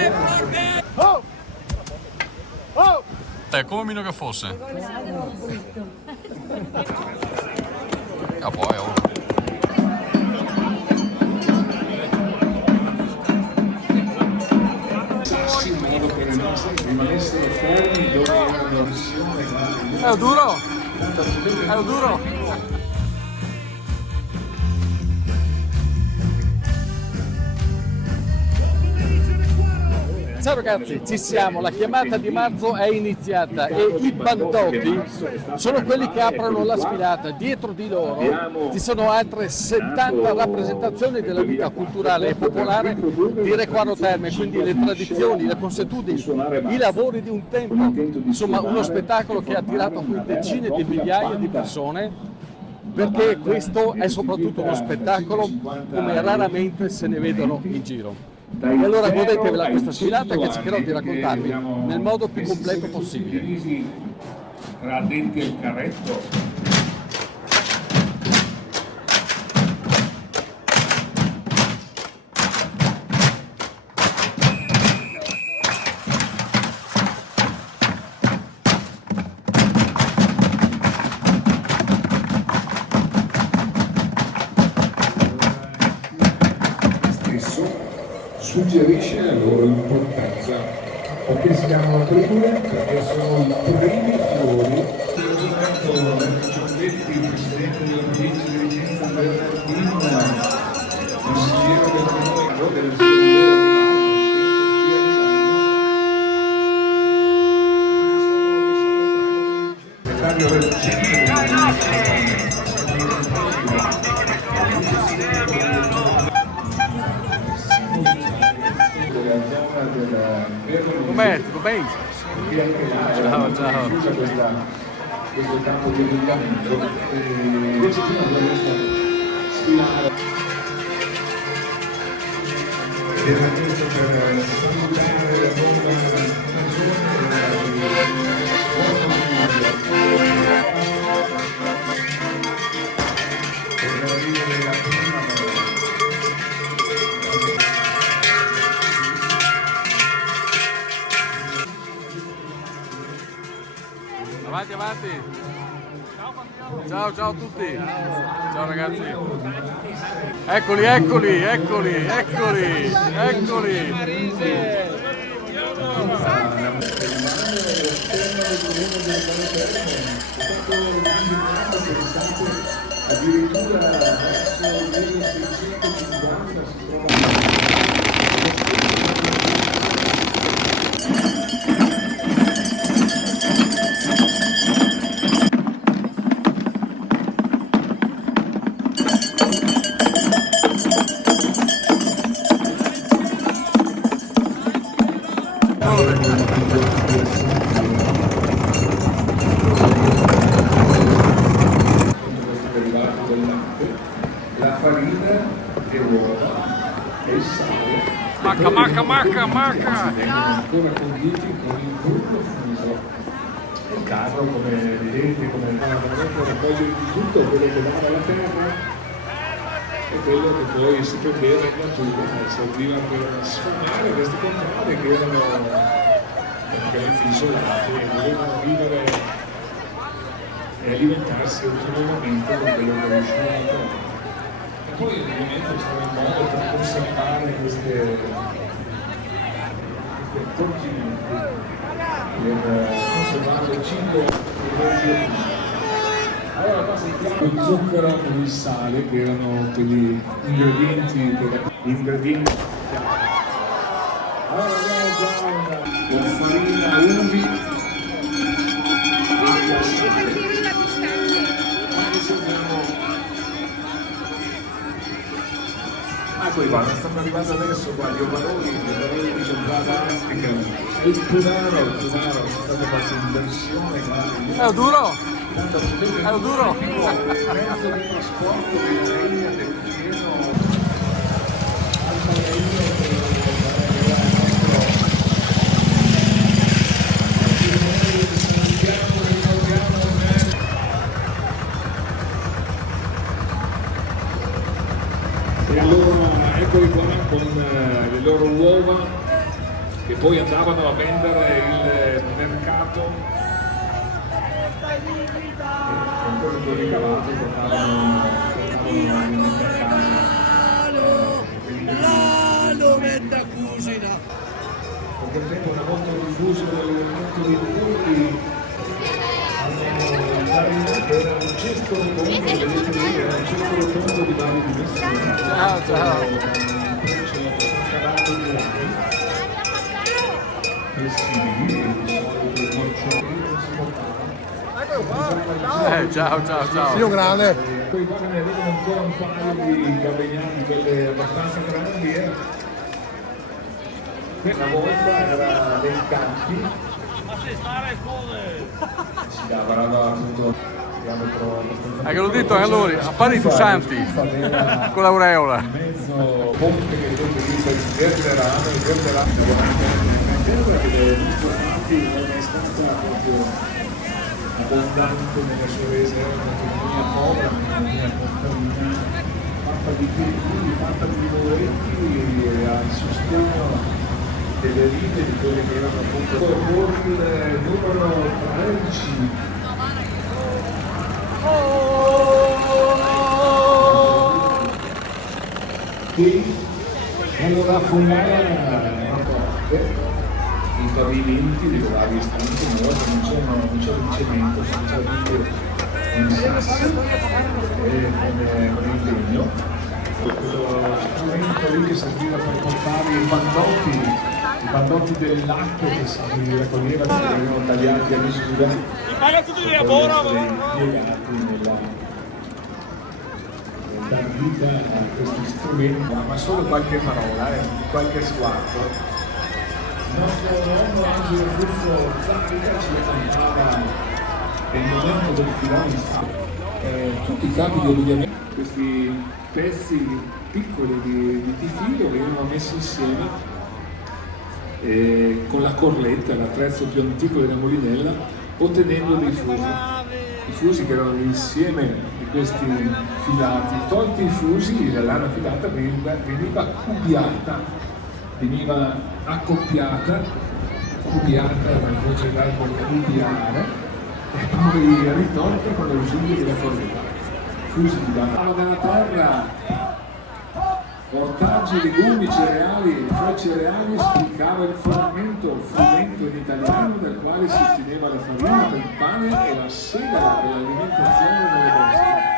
Oh! Oh! Come meno che fosse. Ah, poi, oh. In modo che le nostre rimanessero fermi dove erano missione. È duro! È duro! Ciao ragazzi, ci siamo, la chiamata di marzo è iniziata e i bandocchi sono quelli che aprono la sfilata. Dietro di loro ci sono altre 70 rappresentazioni della vita culturale e popolare di Requaro Terme, quindi le tradizioni, le consuetudini, i lavori di un tempo, insomma uno spettacolo che ha attirato qui decine di migliaia di persone, perché questo è soprattutto uno spettacolo come raramente se ne vedono in giro. E allora godetevela questa sfilata che cercherò di raccontarvi nel modo più completo possibile. Tra addenti al carretto. Suggerisce la loro importanza, perché si chiamano aperture, perché sono i primi fiori. Giorgetti, presidente della provincia di Vicenza, Bernardino, consigliere del comune del segretario del Com'è? Tutto bene? Ciao, ciao. Questo campo di allungamento e ci sono questa sfilata era questo per salutare la nuova Avanti, avanti. Ciao, ciao a tutti. Ciao ragazzi. Eccoli, eccoli, eccoli, eccoli, eccoli. addirittura verso il 1650 si trova. La farina e l'uovo e il sale. Marca, marca, marca, marca! Ancora conditi con il burro fuso. Il carro, come evidente, come veramente raccogliere di tutto quello che dava la terra e quello che poi si prendeva in natura e serviva per sfumare questi contrari che erano praticamente isolati e dovevano vivere e alimentarsi autonomamente con quello che riuscivano a trovare. E poi ovviamente c'era un modo per conservare queste accorgimenti, per conservare il cibo. Allora qua sentiamo il zucchero e il sale, che erano quegli ingredienti. Allora abbiamo già con farina, uvi e sale. Eccoli qua, stanno arrivando adesso qua gli ovaloni di giornata Africa. Il punaro è stato fatto in versione È duro! È duro! mezzo di trasporto di legna del pieno. E allora eccoli qua con le loro uova che poi andavano a vendere il mercato e con quei ricavati portavano il mercato. Perché il tempo era molto diffuso l'elemento dei punti, era un cesto rotondo, vedete lì, era un cesto rotondo di varie dimensioni. Ciao, ciao. Ciao, ciao, ciao. Io grande. Poi qua ne avevano ancora un paio di gavegnati, quelle abbastanza grandi. Una volta era dei campi, si lavorava tutto diametro abbastanza. Che l'ho detto allora, affari tu santi, con l'aureola. In mezzo ponte che tu utilizza il Verderano che è stata proprio abbondante nelle sue reserve, un'economia povera, un'economia contadina, fatta di piedi, fatta di lavoretti al sostegno delle linee di quelle che erano appunto con il numero 13. E allora affondava una parte, i pavimenti delle varie stanze nuove, non c'era il cemento, c'era in sassi con il legno. Quello strumento lì che serviva per portare i bandotti del latte che si raccoglieva, che venivano tagliati a misura, impiegati nella dar vita a questi strumenti. Ma solo qualche parola, qualche sguardo. Il nostro uomo Angelo Ruffo Zarica ci raccontava del momento del filone, tutti i capi di abbigliamento, questi pezzi piccoli di filo venivano messi insieme con la corletta, l'attrezzo più antico della Molinella, ottenendo dei fusi. I fusi che erano l'insieme di questi filati. Tolti i fusi, la lana filata veniva cubiata, veniva accoppiata, cubiata, la voce d'albo cubiare, e poi ritolta con l'ausilio della corletta. Fusi di lana della terra. Ortaggi, legumi, cereali, fra i cereali spiccava il frumento in italiano dal quale si otteneva la farina, il pane e la sega per l'alimentazione delle bestie.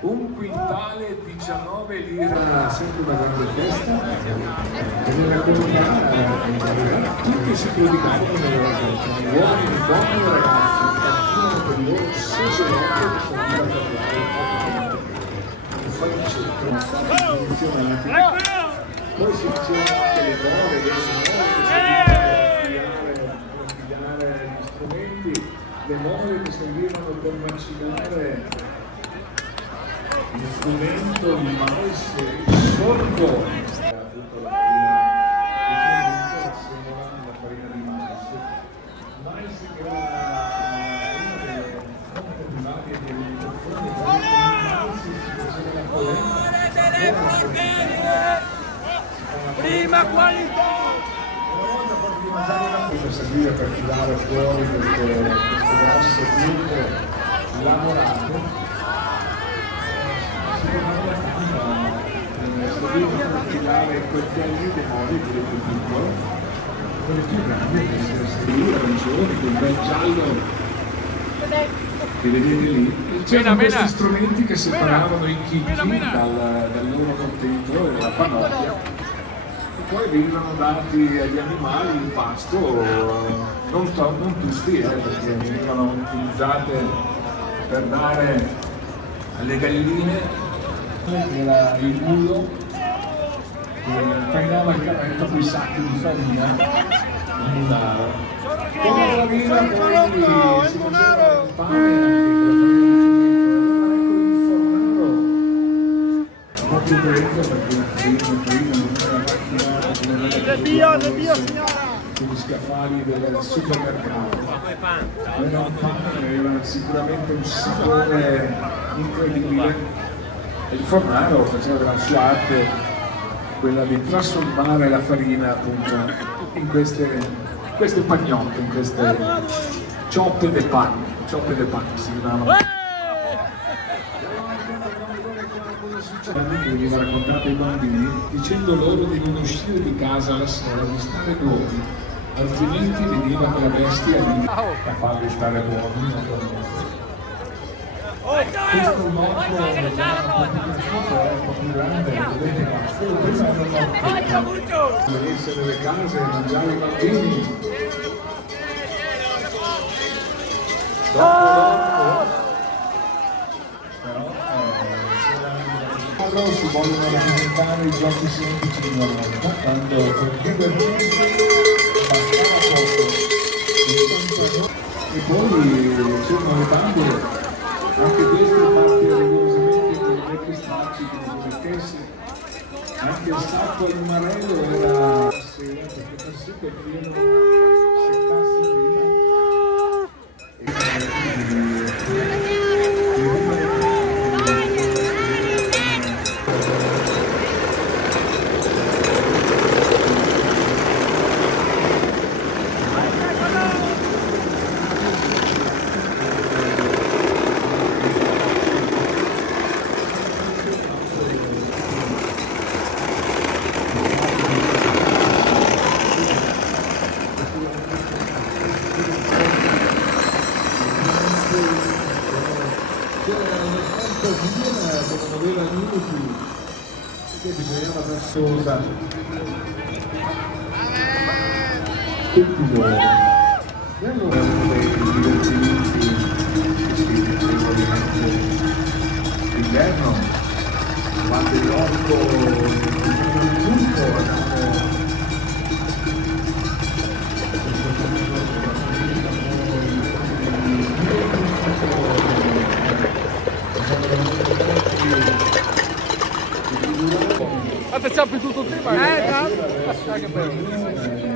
Un quintale 19 lire, sempre una grande festa, e nella comunità tutti si prodigavano nella festa, uomini, donne e ragazzi, facevano per loro stesso notte che sono andati a parlare. Poi si diceva che le nuove per pigliare gli strumenti, le nuove che servivano per macinare il frumento, il mais, il sorgo, tutta la farina di mais, mais che era una delle fonti primarie di alimentazione, prima qualità! Una volta poi di mangiare una cosa serviva per tirare fuori queste grosse frutte lavorate. Si tornava la fame, serviva per tirare quei coltelli dei modi, quelli più piccoli, quelli più grandi, che serviva arancioni, quel bel giallo che vedete lì. C'erano questi strumenti che separavano i chicchi dal loro contento e dalla pannocchia, e poi venivano dati agli animali in pasto, non tutti, perché venivano utilizzate per dare alle galline, era il mulo che prendeva il carretto con i sacchi di farina, il mularo. Con la farina poi si faceva il pane. Più breve perché la farina non era raffinata come gli scaffali del supermercato. Era un pane, era sicuramente un sapore incredibile, e il fornaro faceva della sua arte quella di trasformare la farina appunto in queste pagnotte, in queste cioppe de pan, si chiamavano. Che veniva raccontato ai bambini dicendo loro di non uscire di casa la sera, di stare buoni, altrimenti veniva quella bestia lì a farli stare buoni. Questo motto è un po' più grande, vedete, ma solo prima erano venisse nelle case e mangiare i bambini. Però si vogliono rappresentare i giochi semplici di una volta, quando per divertirsi bastava poco. E poi c'erano le bande, anche queste fatte rigorosamente con i vecchi stracci che non mettesse. Anche il sacco al marello era sera, perché per sì che il pieno settasse prima. Che non aveva minuti, che bisognava versosa tutti loro. E allora uno dei divertimenti che si diceva durante l'inverno, quando il orco tutto andava Até ci ha piaciuto il tema? Che bello.